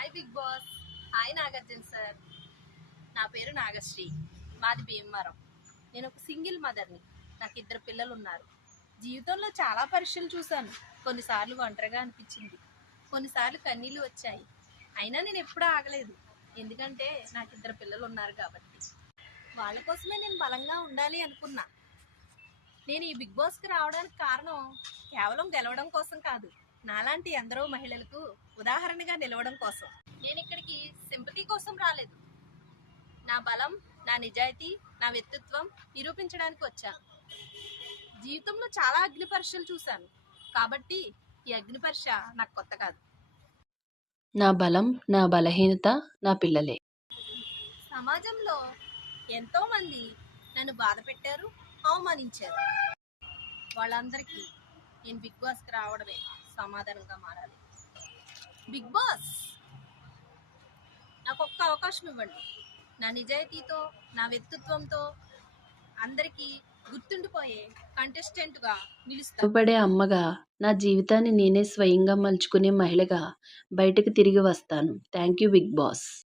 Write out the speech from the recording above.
Hi big boss. Hi Nagarjuna sir. నా పేరు నాగశ్రీ. మాది భీమవరం. నేను ఒక సింగిల్ మదర్ని. నాకు 2 పిల్లలు ఉన్నారు. జీవితంలో చాలా పరీక్షలు చూశాను. కొన్నిసార్లు ఒంటరిగా అనిపించింది, కొన్నిసార్లు కన్నీళ్ళు వచ్చాయి. అయినా నేను ఎప్పుడూ ఆగలేదు, ఎందుకంటే నాకు 2 పిల్లలు ఉన్నారు కాబట్టి. వాళ్ళ కోసమే నేను బలంగా ఉండాలి అనుకున్నా. నేను ఈ బిగ్ బాస్కి రావడానికి కారణం కేవలం గెలవడం కోసం కాదు, నాలాంటి ఎందరో మహిళలకు ఉదాహరణగా నిలవడం కోసం. నేను ఇక్కడికి సింపతి కోసం రాలేదు. నా బలం, నా నిజాయితీ, నా వ్యక్తిత్వం నిరూపించడానికి వచ్చాను. జీవితంలో చాలా అగ్ని పరీక్షలు చూశాను, కాబట్టి ఈ అగ్ని పరీక్ష నాకు కొత్త కాదు. నా బలం, నా బలహీనత నా పిల్లలే. సమాజంలో ఎంతో మంది నన్ను బాధ పెట్టారు, అవమానించారు. వాళ్ళందరికీ నేను బిగ్ బాస్కి రావడమే సమాధానంగా మారాలి. బిగ్ బాస్, నాకు ఒక్క అవకాశం ఇవ్వండి. నా నిజాయితీతో, నా వ్యక్తిత్వంతో అందరికీ గుర్తుండిపోయే కంటెస్టెంట్గా నిలుస్తాను. ఇష్టపడే అమ్మగా, నా జీవితాన్ని నేనే స్వయంగా మలుచుకునే మహిళగా బయటకు తిరిగి వస్తాను. Thank you big boss.